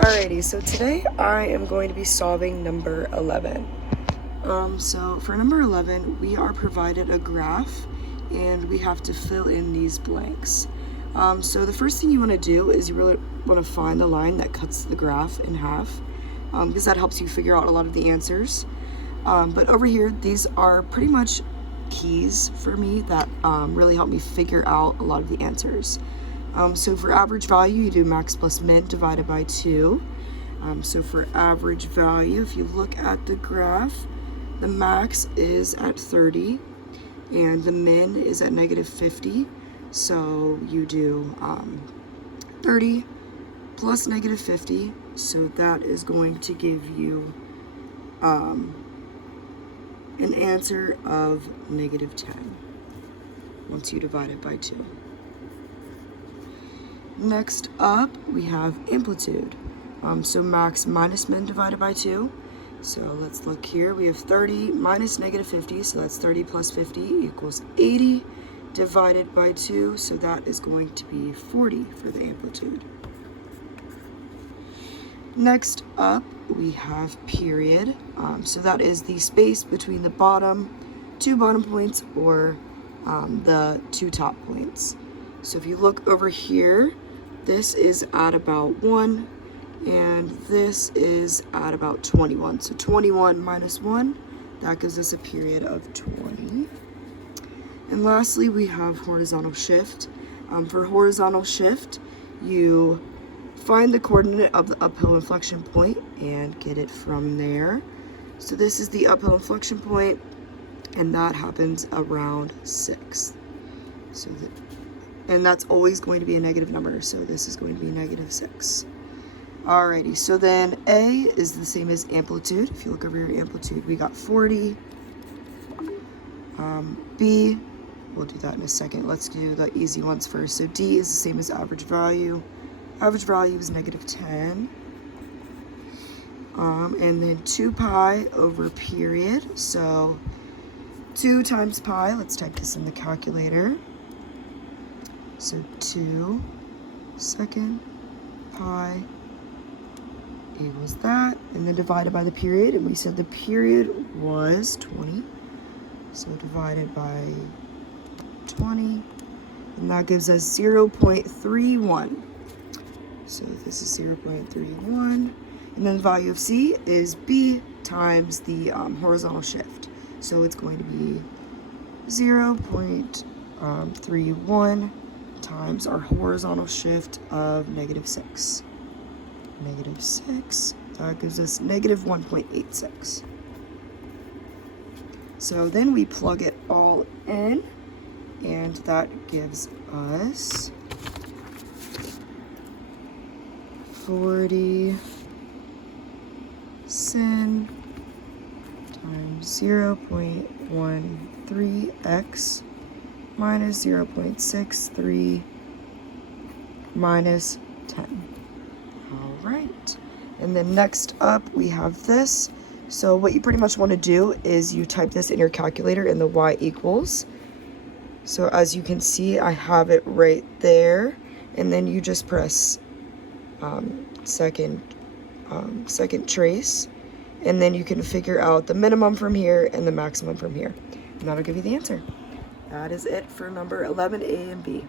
Alrighty, so today I am going to be solving number 11. So for number 11, we are provided a graph and we have to fill in these blanks. So the first thing you want to do is you really want to find the line that cuts the graph in half, because that helps you figure out a lot of the answers. But over here, these are pretty much keys for me that really help me figure out a lot of the answers. So for average value, you do max plus min divided by 2. So for average value, if you look at the graph, the max is at 30 and the min is at negative 50. So you do 30 plus negative 50. So that is going to give you an answer of negative 10 once you divide it by 2. Next up, we have amplitude. So max minus min divided by 2. So let's look here. We have 30 minus negative 50, so that's 30 plus 50 equals 80 divided by 2, so that is going to be 40 for the amplitude. Next up, we have period. So that is the space between the two bottom points or the two top points. So if you look over here, this is at about 1, and this is at about 21. So 21 minus 1, that gives us a period of 20. And lastly, we have horizontal shift. For horizontal shift, you find the coordinate of the uphill inflection point and get it from there. So this is the uphill inflection point, and that happens around 6. And that's always going to be a negative number, so this is going to be negative 6. Alrighty, so then A is the same as amplitude. If you look over your amplitude, we got 40. B, we'll do that in a second. Let's do the easy ones first. So D is the same as average value. Average value is negative 10. And then 2 pi over period. So 2 times pi, let's type this in the calculator. So 2 second pi equals that, and then divided by the period, and we said the period was 20, so divided by 20, and that gives us 0.31. So this is 0.31, and then the value of C is B times the horizontal shift, so it's going to be 0.31 times our horizontal shift of negative 6. Negative 6, that gives us negative 1.86. So then we plug it all in, and that gives us 40 sin times 0.13x minus 0.63 minus 10. All right, and then next up we have this. So what you pretty much want to do is you type this in your calculator in the y equals. So as you can see, I have it right there, and then you just press second trace, and then you can figure out the minimum from here and the maximum from here, and that'll give you the answer. That is it for number 11, A and B.